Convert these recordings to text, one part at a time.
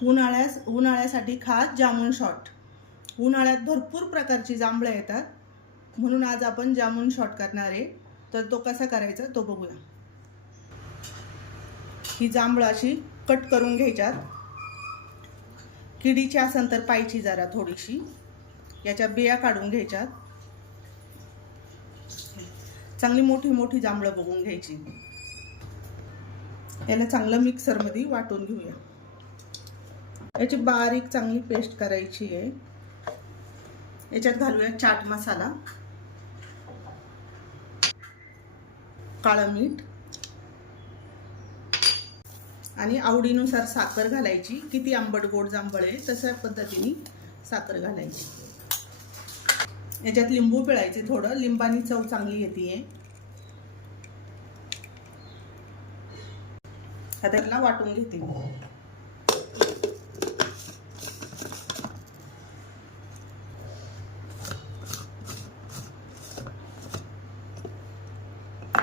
उन्हाळ्यासाठी खास जामुन शॉट। उन्हाळ्यात भरपूर प्रकारची जांभळं येतात, म्हणून आज आपण जामुन शॉट करणार आहे। तर तो कसा करायचा तो बघूया। ही जांभळं अशी कट करून घ्यायच्यात। किडीची असेल तर पायची जरा थोडीशी, याच्या बिया काढून घ्यायच्यात। चांगली मोठी मोठी जांभळं बघून घ्यायची। याला चांगलं मिक्सरमध्ये वाटून घेऊया। याची बारीक चांगली पेस्ट करायची आहे। याच्यात घालूया चाट मसाला, काळं मीठ आणि आवडीनुसार साखर घालायची। किती आंबट गोड जांभळ आहे तशा पद्धतीने साखर घालायची। याच्यात लिंबू पिळायचे थोडं, लिंबानी चव चांगली येते। आता याला वाटून घेते।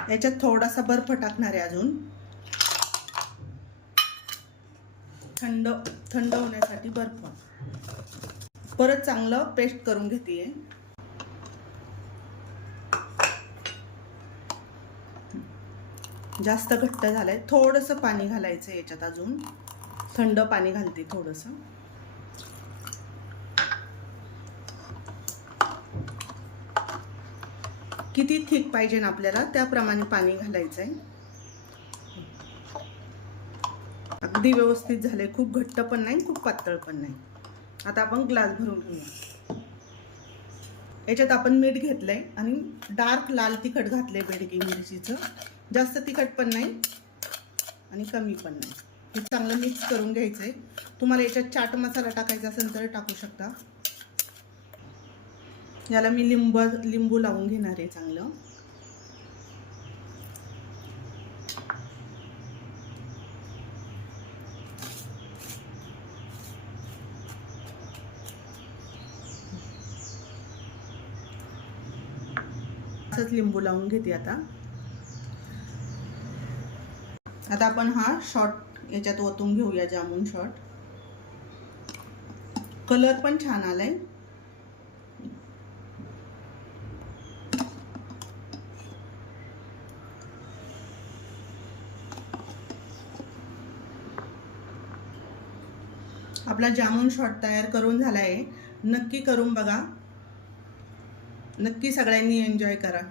याच्यात थोडासा बर्फ टाकणार आहे अजून, थंड होण्यासाठी बर्फ। परत चांगलं पेस्ट करून घेते। जास्त घट्ट झालंय, थोडंसं पाणी घालायचं याच्यात अजून, थंड पाणी घालते थोडंसं। किती थिक पाहिजे ना आपल्याला त्याप्रमाणे पाणी घालायचंय। अगदी व्यवस्थित झालंय, खूप घट्ट पण नाही खूप पातळ पण नाही। आता आपण ग्लास भरून घेऊया। याच्यात आपण मीठ घेतलंय आणि डार्क लाल तिखट घातलंय बेडगी मिरचीचं। जास्त तिखट पण नाही आणि कमी पण नाही। हे चांगलं मिक्स करून घ्यायचंय। तुम्हाला याच्यात चाट मसाला टाकायचा असेल तर टाकू शकता। याला मी लिंबू लावून घेणार आहे चांगलं। असंच लिंबू लावून घेते आता आपण हा शॉट याच्यात ओतून घेऊया, जामुन शॉट। कलर पण छान आलाय। आपला जामुन शॉट तयार करून झालाय। नक्की करून बघा, नक्की सगळ्यांनी एन्जॉय करा।